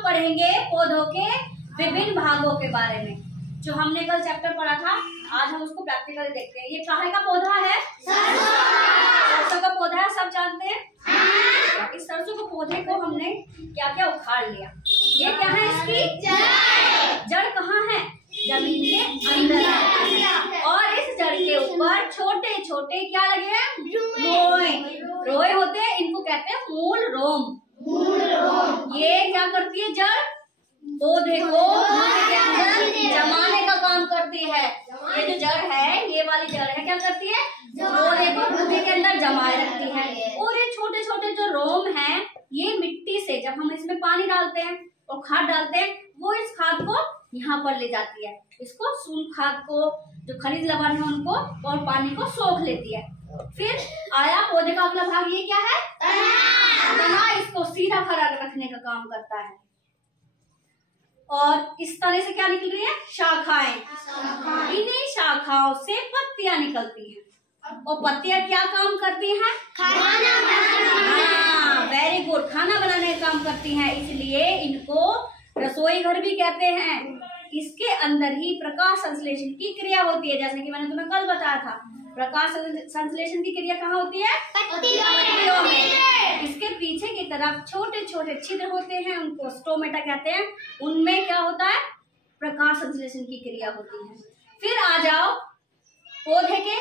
हम पढ़ेंगे पौधों के विभिन्न भागों के बारे में। जो हमने कल चैप्टर पढ़ा था, आज हम उसको प्रैक्टिकली देखते हैं। ये काहे का पौधा है? सरसों का पौधा है, सब जानते हैं। इस सरसों के पौधे को हमने क्या क्या उखाड़ लिया। ये क्या है? इसकी जड़ कहाँ है? जमीन के अंदर है। और इस जड़ के ऊपर छोटे छोटे क्या लगे हैं? रोए। रोए होते हैं, इनको कहते हैं मूल रोम। ये क्या करती है? जड़ पौधे को के अंदर जमाने का काम करती है। ये जो जड़ है, ये वाली जड़ है, क्या करती है? पौधे को पौधे के अंदर जमाए रखती है। और ये छोटे छोटे जो रोम हैं, ये मिट्टी से जब हम इसमें पानी डालते हैं और खाद डालते हैं, वो इस खाद को यहाँ पर ले जाती है। इसको सून खाद को, जो खनिज लवण है उनको और पानी को सोख लेती है। फिर आया पौधे का अगला भाग, ये क्या है? तना। इसको सीधा खड़ा रखने का काम करता है। और इस तने से क्या निकल रही है? शाखाएं। इन्हीं शाखाओं से पत्तियां निकलती हैं। और पत्तियां क्या काम करती हैं? खाना बनाना। वेरी गुड, खाना बनाने का काम करती हैं। इसलिए इनको रसोई घर भी कहते हैं। इसके अंदर ही प्रकाश संश्लेषण की क्रिया होती है। जैसे कि मैंने तुम्हें कल बताया था, प्रकाश संश्लेषण की क्रिया कहाँ होती है? पत्तियों में। इसके पीछे की तरफ छोटे छोटे छिद्र होते हैं, उनको स्टोमेटा कहते हैं। उनमें क्या होता है? प्रकाश संश्लेषण की क्रिया होती है। फिर आ जाओ पौधे के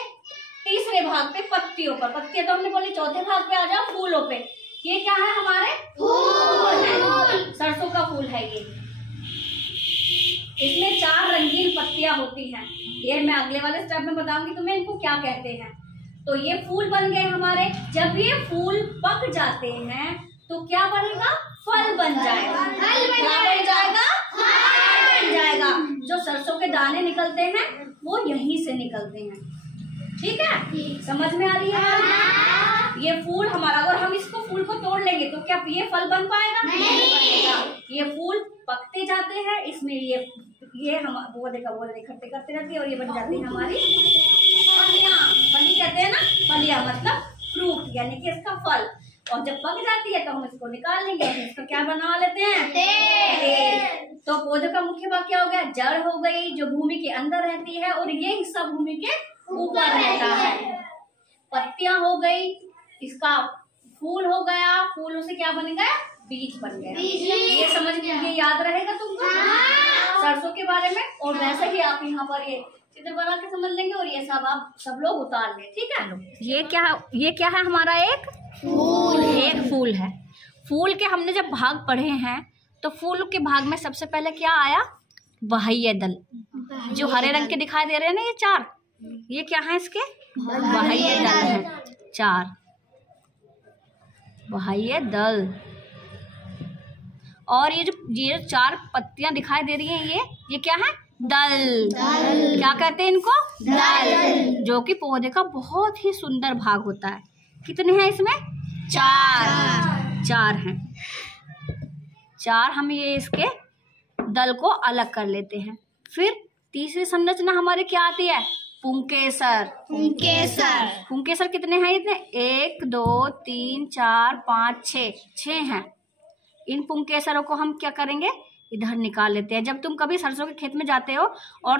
तीसरे भाग पे, पत्तियों पर। पत्तियां तो हमने बोली। चौथे भाग पे आ जाओ फूलों पे। ये क्या है? हमारे फूल। सरसों का फूल है ये। इसमें 4 रंगीन पत्तियां होती हैं। ये मैं अगले वाले स्टेप में बताऊंगी तुम्हें इनको क्या कहते हैं। तो ये फूल बन गए हमारे। जब ये फूल पक जाते हैं तो क्या बनेगा? फल बन जाएगा। क्या बन जाएगा? फल बन जाएगा। जो सरसों के दाने निकलते हैं वो यहीं से निकलते हैं। ठीक है, समझ में आ रही है? ये फूल हमारा, अगर हम इसको फूल को तोड़ लेंगे तो क्या ये फल बन पाएगा? नहीं बनेगा। ये फूल पकते जाते हैं, इसमें ये हम पौधे का पौधे इकट्ठे करते रहते हैं और ये बन जाती है हमारी फलियां। फली कहते हैं ना, फलियां मतलब फ्रूट, यानी कि इसका फल। और जब पक जाती है तो हम इसको निकाल लेंगे और इसका क्या बना लेते हैं? तेल। तो पौधे का मुख्य भाग क्या हो गया? जड़ हो गई, जो भूमि के अंदर रहती है, और ये हिस्सा भूमि के ऊपर रहता है। पत्तियां हो गई, इसका फूल हो गया, फूलों से क्या बन गया? बीज बन गया। ये समझ में, ये याद रहेगा तुमको सरसों के बारे में। और वैसे ही आप यहाँ पर ये चित्र बना के समझ लेंगे और ये सब आप सब लोग उतार लें। ठीक है? ये क्या है? हमारा एक फूल। एक फूल है। फूल के हमने जब भाग पढ़े हैं तो फूल के भाग में सबसे पहले क्या आया? बाह्य दल। जो हरे रंग के दिखाई दे रहे हैं ना, ये 4, ये क्या है? इसके बाह्य दल है। 4 बाह्य दल। और ये जो 4 पत्तियां दिखाई दे रही हैं, ये क्या है? दल। क्या कहते हैं इनको? दल। जो कि पौधे का बहुत ही सुंदर भाग होता है। कितने हैं इसमें? 4 हैं। 4 हम ये इसके दल को अलग कर लेते हैं। फिर तीसरी संरचना हमारी क्या आती है? पुंकेसर। पुंकेसर कितने हैं? इतने 1 2 3 4 5 6 हैं। इन पुंकेसरों को हम क्या करेंगे? इधर निकाल लेते हैं। जब तुम कभी सरसों के खेत में जाते हो और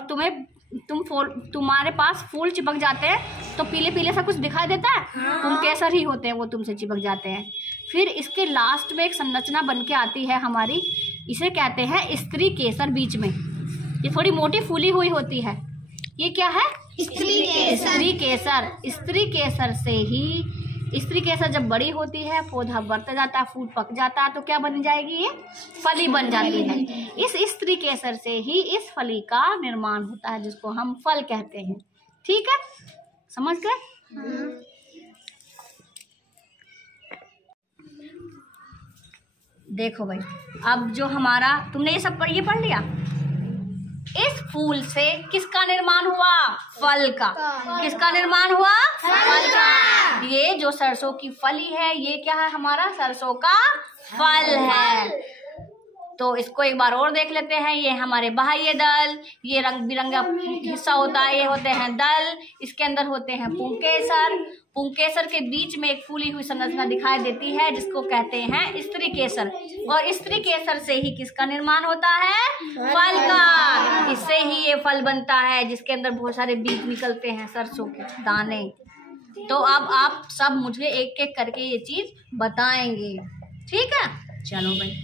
तुम्हारे पास फूल चिपक जाते हैं तो पीले पीले सा कुछ दिखाई देता है? पुंकेसर ही होते हैं, वो तुमसे चिपक जाते हैं। फिर इसके लास्ट में एक संरचना बन के आती है हमारी, इसे कहते हैं स्त्री केसर। बीच में ये थोड़ी मोटी फूली हुई होती है। ये क्या है? स्त्री केसर। स्त्री केसर से ही, स्त्री केसर जब बड़ी होती है, पौधा बढ़ता जाता है, फूल पक जाता है, तो क्या बन जाएगी? ये फली बन जाती है। इस स्त्री केसर से ही इस फली का निर्माण होता है, जिसको हम फल कहते हैं। ठीक है, समझ गए? देखो भाई, अब जो हमारा, तुमने ये सब पढ़ लिया। इस फूल से किसका निर्माण हुआ? फल का। किसका निर्माण हुआ? फल का। ये जो सरसों की फली है, ये क्या है? हमारा सरसों का फल है। तो इसको एक बार और देख लेते हैं। ये हमारे बाह्य दल, ये रंग बिरंगा हिस्सा होता है, ये होते हैं दल। इसके अंदर होते हैं पुंकेसर। पुंकेसर के बीच में एक फूली हुई संरचना दिखाई देती है जिसको कहते हैं स्त्री केसर। और स्त्री केसर से ही किसका निर्माण होता है? फल का। इससे ही ये फल बनता है जिसके अंदर बहुत सारे बीज निकलते हैं, सरसों के दाने। तो अब आप सब मुझे एक एक करके ये चीज बताएंगे, ठीक है? चलो भाई।